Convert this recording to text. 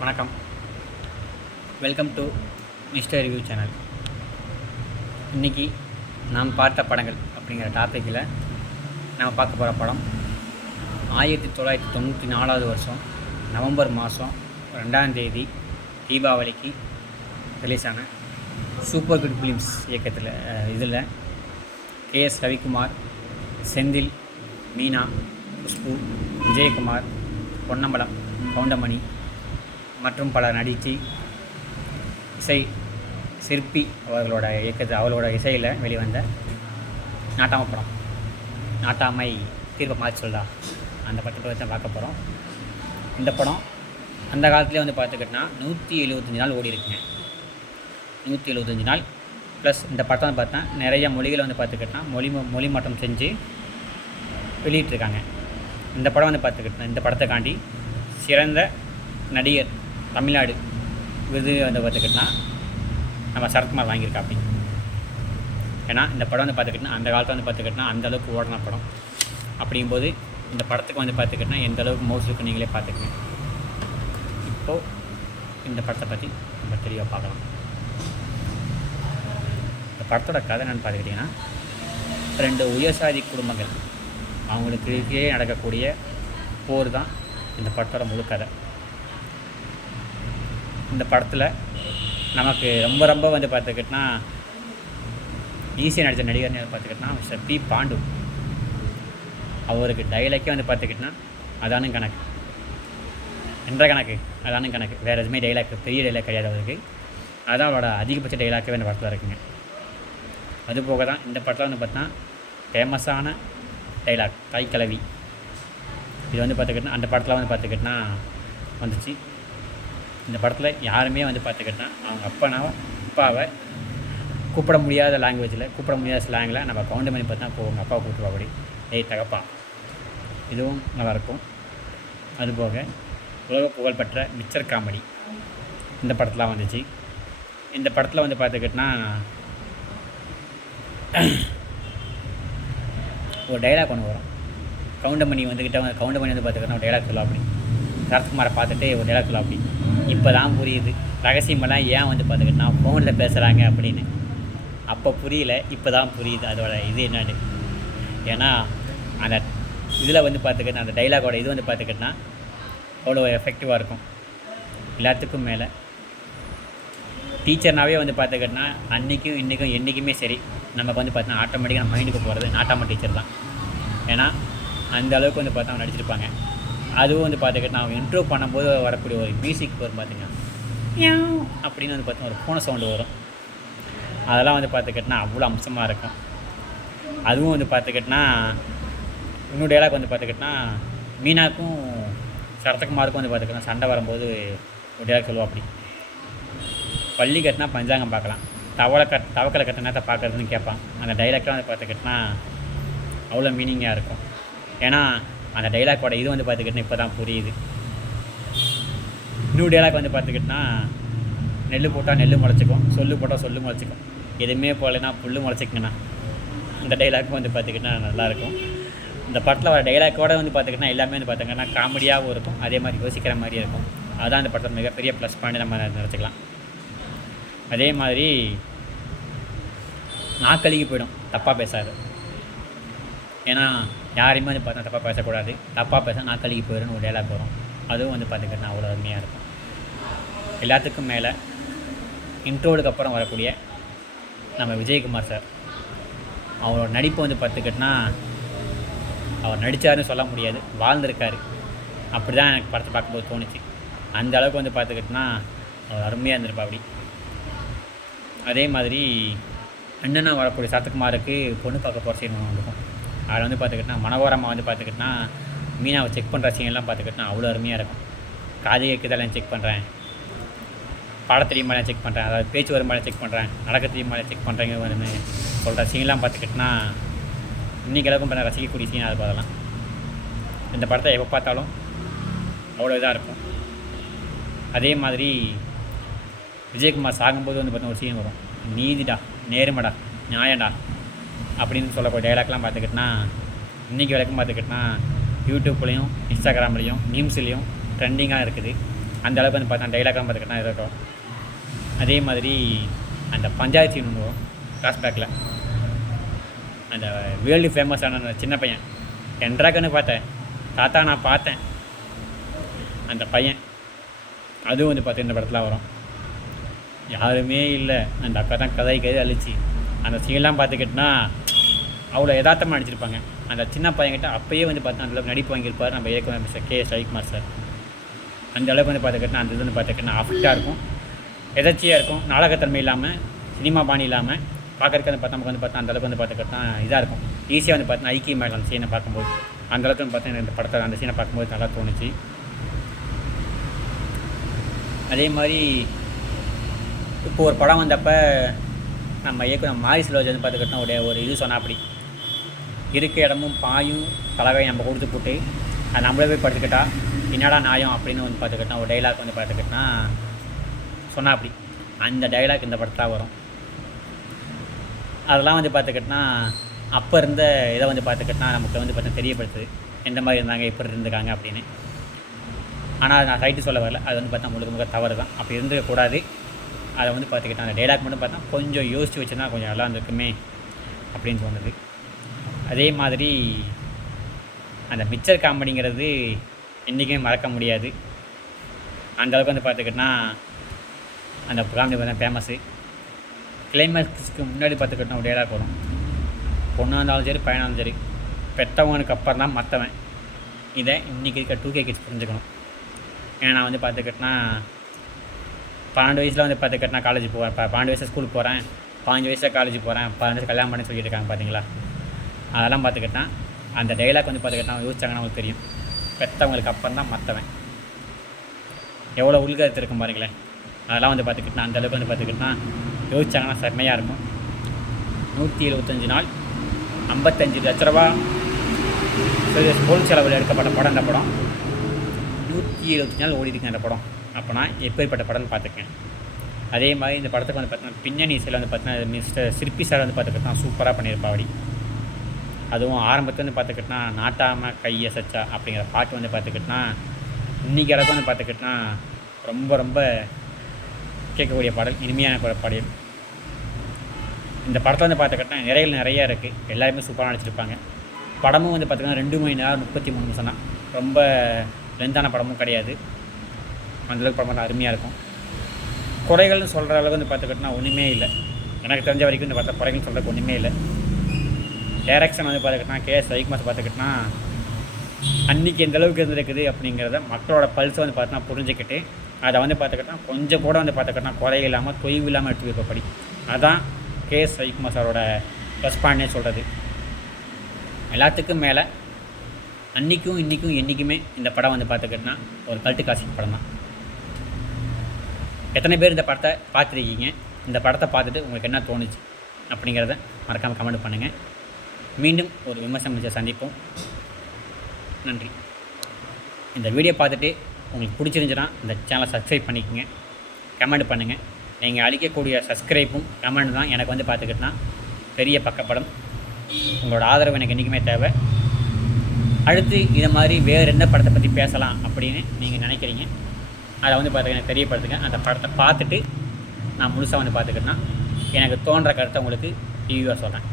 வணக்கம். Welcome to mister review channel. இன்றைக்கி நாம் பார்த்த படங்கள் அப்படிங்கிற டாப்பிக்கில் நம்ம பார்க்க போகிற படம் 1994 வருஷம் நவம்பர் மாதம் 2ஆம் தேதி தீபாவளிக்கு ரிலீஸ் ஆன சூப்பர் குட் ஃபிலிம்ஸ் இயக்கத்தில் இதில் KS ரவிக்குமார், செந்தில், மீனா, குஷ்பு, விஜயகுமார், பொன்னம்பலம், கவுண்டமணி மற்றும் பலர் நடித்து இசை சிற்பி அவர்களோட இசையில் வெளிவந்த நாட்டாமை படம். நாட்டாமை தீர்ப்பை மாற்றி சொல்டா அந்த படத்தை பற்றி தான் பார்க்க போகிறோம். இந்த படம் அந்த காலத்துலேயே பார்த்துக்கிட்டோன்னா 175 நாள் ஓடி இருக்குங்க. 175 நாள் ப்ளஸ் இந்த படத்தை பார்த்தா நிறைய மொழிகளை பார்த்துக்கிட்டோன்னா மொழி மாற்றம் செஞ்சு வெளியிட்ருக்காங்க. இந்த படம் பார்த்துக்கிட்டோன்னா இந்த படத்தைக்காண்டி சிறந்த நடிகர் தமிழ்நாடு விருது பார்த்துக்கிட்டோன்னா நம்ம சரத்குமார் வாங்கியிருக்காப்படி. ஏன்னா இந்த படம் பார்த்துக்கிட்டோன்னா அந்த காலத்தில் பார்த்துக்கிட்டோன்னா அந்தளவுக்கு ஓடின படம். அப்படிங்கும்போது இந்த படத்துக்கு பார்த்துக்கிட்டோன்னா எந்த அளவுக்கு மவுஸ் இருக்கு நீங்களே பார்த்துக்கங்க. இப்போது இந்த படத்தை பற்றி நம்ம தெளிவாக பார்க்கலாம். இந்த படத்தோட கதை என்னென்னு பார்த்துக்கிட்டிங்கன்னா, 2 உயர்சாதி குடும்பங்கள் அவங்களுக்கு கீழே நடக்கக்கூடிய போர் தான் இந்த படத்தோட முழு கதை. இந்த படத்தில் நமக்கு ரொம்ப பார்த்துக்கிட்டோன்னா ஈஸியாக நடித்த நடிகர்னு பார்த்துக்கிட்டோன்னா மிஸ்டர் பி பாண்டு. அவருக்கு டைலாக்கே பார்த்துக்கிட்டோன்னா அதானும் கணக்கு, என்ற கணக்கு, அதானும் கணக்கு. வேறு எதுவுமே டைலாக் பெரிய டைலாக் கிடையாது அவருக்கு. அதுதான் அவரோட அதிகபட்ச டைலாக்கே இந்த படத்தில் இருக்குங்க. அதுபோக தான் இந்த படத்தில் பார்த்தா ஃபேமஸான டைலாக் தாய் கிழவி. இது பார்த்துக்கிட்டோன்னா அந்த படத்தில் பார்த்துக்கிட்டோன்னா வந்துச்சு. இந்த படத்தில் யாருமே பார்த்துக்கிட்டோன்னா அவங்க அப்பாவை கூப்பிட முடியாத லாங்குவேஜில் கூப்பிட முடியாத ஸ்லாங்கில் நம்ம கவுண்ட் பண்ணி பார்த்தா அவங்க அப்பா கூப்பிடுவா அப்படி, ஏய் தகப்பா. இதுவும் நல்லாயிருக்கும். அதுபோக உலக புகழ்பெற்ற மிச்சர் காமெடி இந்த படத்தில் வந்துச்சு. இந்த படத்தில் பார்த்துக்கிட்டோன்னா ஒரு டைலாக் ஒன்று வரும். கவுண்டமணி கவுண்டமணி பார்த்துக்கிட்டோன்னா ஒரு டைலாக் சொல்லுவா அப்படி. சரத்குமாரை பார்த்துட்டு ஒரு டைலாக் சொல்லுவா அப்படி, இப்போ தான் புரியுது ரகசியமெல்லாம் ஏன் பார்த்துக்கிட்டோன்னா ஃபோனில் பேசுகிறாங்க அப்படின்னு. அப்போ புரியல, இப்போ தான் புரியுது அதோட இது என்னன்னு. ஏன்னா அந்த இதில் பார்த்துக்கிட்டா அந்த டைலாகோட இது பார்த்துக்கிட்டோன்னா அவ்வளோ எஃபெக்டிவாக இருக்கும். எல்லாத்துக்கும் மேலே டீச்சர்னாவே பார்த்துக்கிட்டோன்னா அன்றைக்கும் இன்றைக்கும் என்றைக்குமே சரி நமக்கு பார்த்தோன்னா ஆட்டோமேட்டிக்காக நம்ம மைண்டுக்கு போகிறது நாட்டாம டீச்சர் தான். ஏன்னா அந்த அளவுக்கு பார்த்தா அவங்க நடிச்சிருப்பாங்க. அதுவும் பார்த்துக்கிட்டா அவங்க இன்ட்ரோ பண்ணும்போது வரக்கூடிய ஒரு மியூசிக் வரும் பார்த்திங்கன்னா அப்படின்னு பார்த்தா ஒரு பூனை சவுண்டு வரும். அதெல்லாம் பார்த்துக்கிட்டோன்னா அவ்வளோ அம்சமாக இருக்கும். அதுவும் பார்த்துக்கிட்டோன்னா இன்னொரு டைலாக் பார்த்துக்கிட்டோன்னா மீனாக்கும் சரத்குமாருக்கும் பார்த்துக்கிட்டோன்னா சண்டை வரும்போது ஒரு டைலாக் சொல்லுவோம் அப்படி, பள்ளி கட்டினா பஞ்சாங்கம் பார்க்கலாம், தவக்கலை கட்ட நேரத்தை பார்க்குறதுன்னு கேட்பான். அந்த டைலாக்லாம் பார்த்துக்கிட்டோன்னா அவ்வளோ மீனிங்காக இருக்கும். ஏன்னா அந்த டைலாக்கோட இது பார்த்துக்கிட்டோன்னா இப்போ தான் புரியுது. இன்னொரு டைலாக் பார்த்துக்கிட்டோன்னா நெல் போட்டால் நெல் முளைச்சிக்கும், சொல்லு போட்டால் சொல்லு முளைச்சிக்கும், எதுவுமே போகலைன்னா புல் முளைச்சிக்குங்கண்ணா. அந்த டைலாக் பார்த்துக்கிட்டோன்னா நல்லாயிருக்கும். இந்த படத்தில் வர டைலாக்கோட பார்த்துக்கிட்டோன்னா எல்லாமே பார்த்திங்கன்னா காமெடியாகவும் இருக்கும், அதே மாதிரி யோசிக்கிற மாதிரியே இருக்கும். அதுதான் அந்த படத்தில் மிகப்பெரிய ப்ளஸ் பாயிண்ட் நம்ம நினச்சிக்கலாம். அதே மாதிரி நாக்களிக்கு போயிடும் தப்பாக பேசாது. ஏன்னா யாரையுமே பார்த்தா தப்பாக பேசக்கூடாது, தப்பாக பேச நாக்களிக்கு போயிடும்னு ஒரு டைலாக் வரும். அதுவும் பார்த்துக்கிட்டோன்னா அவ்வளோ அருமையாக இருக்கும். எல்லாத்துக்கும் மேலே இன்ட்ரோடுக்கு அப்புறம் வரக்கூடிய நம்ம விஜயகுமார் சார், அவரோட நடிப்பு பார்த்துக்கிட்டோன்னா அவர் நடித்தாருன்னு சொல்ல முடியாது, வாழ்ந்திருக்காரு. அப்படி தான் எனக்கு படத்தை பார்க்கும்போது தோணுச்சு. அந்த அளவுக்கு பார்த்துக்கிட்டோன்னா அவர் அருமையாக இருந்திருப்பா அப்படி. அதே மாதிரி அண்ணனா வரக்கூடிய சரத்குமாருக்கு பொண்ணு பார்க்க போகிற சீன் ஒன்று இருக்கும். அதில் பார்த்துக்கிட்டோன்னா மனோரமாக பார்த்துக்கிட்டோன்னா மீனாவை செக் பண்ணுற சீன்லாம் பார்த்துக்கிட்டோன்னா அவ்வளோ அருமையாக இருக்கும். காது கேட்குதெல்லாம் செக் பண்ணுறேன், பாட தெரியுமா செக் பண்ணுறேன், அதாவது பேச்சு வருமானம் செக் பண்ணுறேன், நடக்க தெரியுமா செக் பண்ணுறேங்க வருன்னு சொல்கிற சீன்லாம் பார்த்துக்கிட்டோன்னா இன்றைக்கி அளவுக்கு பண்ண ரசிக்கக்கூடிய சீனாக இருக்கும். அதெல்லாம் இந்த படத்தை எப்போ பார்த்தாலும் அவ்வளோ இதாக இருக்கும். அதே மாதிரி விஜயகுமார் சாகும்போது பார்த்தா ஒரு சீன் வரும், நீதிடா, நேர்மடா, நியாயண்டா அப்படின்னு சொல்லக்கூடிய டைலாக்லாம் பார்த்துக்கிட்டோன்னா இன்றைக்கி வரைக்கும் பார்த்துக்கிட்டோன்னா யூடியூப்லேயும் இன்ஸ்டாகிராம்லேயும் மீம்ஸ்லேயும் ட்ரெண்டிங்காக இருக்குது. அந்த அளவுக்கு வந்து பார்த்தா டைலாக்லாம் பார்த்துக்கிட்டா இருக்கும். அதே மாதிரி அந்த பஞ்சாயத்து சீன் ஒன்று ஃப்ளாஷ்பேக்கில் அந்த வேர்ல்டு ஃபேமஸான அந்த சின்ன பையன் என்றாக்கன்னு பார்த்தேன், தாத்தா நான் பார்த்தேன் அந்த பையன், அதுவும் வந்து பார்த்து இந்த படத்தில் வரும். யாருமே இல்லை, அந்த அக்கா தான் கதை அழிச்சு அந்த சீன்லாம் பார்த்துக்கிட்டோன்னா அவ்வளோ யதார்த்தமாக நடிச்சிருப்பாங்க. அந்த சின்ன பையன்கிட்ட அப்போயே வந்து பார்த்தா அந்தளவுக்கு நடிப்பு வாங்கியிருப்பார் நம்ம இயக்குனர் மிஸ்டர் கே.எஸ். ரவிக்குமார் சார். அந்த அளவுக்கு வந்து பார்த்துக்கிட்டா அந்த இது வந்து பார்த்துக்கிட்டா அஃபெக்டாக இருக்கும், எதர்ச்சியாக இருக்கும், நாடகத்தன்மை இல்லாமல், சினிமா பாணி இல்லாமல் பார்க்குறதுக்கு வந்து பார்த்தா நமக்கு வந்து பார்த்தா அந்தளவுக்கு வந்து பார்த்துக்கிட்டா இதாக இருக்கும். ஈஸியாக வந்து பார்த்தா ஐக்கியமாக அந்த சீனை பார்க்கும்போது அந்தளவுக்கு வந்து பார்த்தா இந்த படத்தை அந்த சீனை பார்க்கும்போது நல்லா தோணுச்சு. அதே மாதிரி இப்போ ஒரு படம் வந்தப்போ நம்ம இயக்குனர் மாரி செல்வராஜ் வந்து பார்த்துக்கிட்டோம் ஒரு இது சொன்னால் அப்படி இருக்க இடமும் பாயும் பலகையும் நம்ம கொடுத்து போட்டு அது நம்மளே போய் படுத்துக்கிட்டா என்னடா நியாயம் அப்படின்னு வந்து பார்த்துக்கிட்டோம் ஒரு டைலாக் வந்து பார்த்துக்கிட்டோன்னா சொன்னால் அப்படி அந்த டைலாக் இந்த படத்தில் வரும். அதெல்லாம் வந்து பார்த்துக்கிட்டோன்னா அப்போ இருந்த இதை வந்து பார்த்துக்கிட்டோன்னா நமக்கு வந்து பார்த்தா தெரியப்படுத்துது எந்த மாதிரி இருந்தாங்க எப்படி இருந்துக்காங்க அப்படின்னு. ஆனால் நான் ரைட்டு சொல்ல வரல, அது வந்து பார்த்தா முழுக்க தவறு தான், அப்படி இருந்துக்கூடாது. அதை வந்து பார்த்துக்கிட்டேன் அந்த டைலாக் மட்டும் பார்த்தா கொஞ்சம் யோசித்து வச்சுருந்தா கொஞ்சம் நல்லா இருந்திருக்குமே அப்படின்னு தோணுது. அதே மாதிரி அந்த மிக்சர் காமெடிங்கிறது என்றைக்குமே மறக்க முடியாது. அந்தளவுக்கு வந்து பார்த்துக்கிட்டோன்னா அந்த காமெடி பார்த்தா ஃபேமஸ்ஸு. கிளைமேக்ஸுக்கு முன்னாடி பார்த்துக்கிட்டோன்னா ஒரு டைலாக் வரும், பொண்ணாக இருந்தாலும் சரி பையனாக இருந்தாலும் சரி பெற்றவனுக்கு அப்புறம் தான் மற்றவன். இதை இன்றைக்கி இருக்க 2K கிட்ஸ் புரிஞ்சுக்கணும். ஏன்னா நான் வந்து பார்த்துக்கிட்டேன்னா 12 வயசில் வந்து பார்த்துக்கிட்டா காலேஜ் போவேன், 12 வயசில் ஸ்கூலுக்கு போகிறேன், 15 வயசில் காலேஜ் போகிறேன், 15 வயசு கல்யாணம் பண்ணி சொல்லிட்டு இருக்காங்க பார்த்தீங்களா. அதெல்லாம் பார்த்துக்கிட்டான் அந்த டைலாக் வந்து பார்த்துக்கிட்டான் யோசிச்சாங்கன்னா அவங்களுக்கு தெரியும், பெற்றவங்களுக்கு அப்புறம் தான் மற்றவன். எவ்வளோ உள்கருத்து இருக்கும் பாருங்களேன். அதெல்லாம் வந்து பார்த்துக்கிட்டான் அந்தளவுக்கு வந்து பார்த்துக்கிட்டான் யோசிச்சாங்கன்னா செம்மையாக இருக்கும். 175 நாள் 55 லட்ச ரூபா பொருள் செலவில் எடுக்கப்பட்ட படம் இந்த படம். 175 நாள் ஓடி இருக்குங்க அந்த படம். அப்போனா எப்பேற்பட்ட படம்னு பார்த்துக்கேன். அதே மாதிரி இந்த படத்துக்கு வந்து பார்த்தீங்கன்னா பின்னணி இசையில் வந்து பார்த்தீங்கன்னா மிஸ்டர் சிற்பி சார் வந்து பார்த்துக்கிட்டா சூப்பராக பண்ணியிருப்பாடி. அதுவும் ஆரம்பத்தில் வந்து பார்த்துக்கிட்டா நாட்டாமல் கையை சச்சா அப்படிங்கிற பாட்டு வந்து பார்த்துக்கிட்டா இன்றைக்கி அளவுக்கு வந்து பார்த்துக்கிட்டா ரொம்ப ரொம்ப கேட்கக்கூடிய பாடல், இனிமையான பாடல். இந்த படத்தில் வந்து பார்த்துக்கிட்டா நிறையா இருக்குது, எல்லாருமே சூப்பராக நடிச்சிருப்பாங்க. படமும் வந்து பார்த்திங்கன்னா 2 மணி நேரம் 33 நிமிஷம் தான், ரொம்ப லென்த்தான படமும் கிடையாது. அந்தளவுக்கு படம் அருமையாக இருக்கும். குறைகள்னு சொல்கிற அளவுக்கு வந்து பார்த்துக்கிட்டோன்னா ஒன்றுமே இல்லை, எனக்கு தெரிஞ்ச வரைக்கும் இந்த பார்த்தா குறைகள்னு சொல்கிறதுக்கு ஒன்றுமே இல்லை. டைரக்ஷன் வந்து பார்த்துக்கிட்டோன்னா கே.எஸ். ரவிக்குமார் பார்த்துக்கிட்டோன்னா அன்றைக்கி எந்த அளவுக்கு இருந்திருக்குது அப்படிங்கிறத மக்களோட பல்ஸை வந்து பார்த்தோன்னா புரிஞ்சுக்கிட்டு அதை வந்து பார்த்துக்கிட்டோன்னா கொஞ்சம் கூட வந்து பார்த்துக்கிட்டோன்னா குறை இல்லாமல் தொய்வு இல்லாமல் எடுத்து வைப்பபடி அதுதான் கே.எஸ். ரவிக்குமார் சாரோட ப்ளஸ் பாயிண்ட்னே சொல்கிறது. எல்லாத்துக்கும் மேலே அன்றைக்கும் இன்றைக்கும் என்றைக்குமே இந்த படம் வந்து பார்த்துக்கிட்டோன்னா ஒரு கல்ட்டு கிளாசிக் படம் தான். எத்தனை பேர் இந்த படத்தை பார்த்துருக்கீங்க? இந்த படத்தை பார்த்துட்டு உங்களுக்கு என்ன தோணுச்சு அப்படிங்கிறத மறக்காமல் கமெண்ட் பண்ணுங்கள். மீண்டும் ஒரு விமர்சனம் சந்திப்போம். நன்றி. இந்த வீடியோ பார்த்துட்டு உங்களுக்கு பிடிச்சிருந்துச்சுன்னா இந்த சேனலை சப்ஸ்கிரைப் பண்ணிக்கோங்க, கமெண்ட் பண்ணுங்கள். நீங்கள் அளிக்கக்கூடிய சப்ஸ்கிரைப்பும் கமெண்ட் தான் எனக்கு வந்து பார்த்துக்கிட்டோன்னா பெரிய பக்கப்படம். உங்களோட ஆதரவு எனக்கு என்றைக்குமே தேவை. அடுத்து இதை மாதிரி வேறு என்ன படத்தை பற்றி பேசலாம் அப்படின்னு நீங்கள் நினைக்கிறீங்க அதை வந்து பார்த்துக்க தெரியப்படுத்துங்க. அந்த படத்தை பார்த்துட்டு நான் முழுசாக வந்து பார்த்துக்கிட்டேன்னா எனக்கு தோன்ற கருத்தை உங்களுக்கு ரிவ்யூவாக சொல்கிறேன்.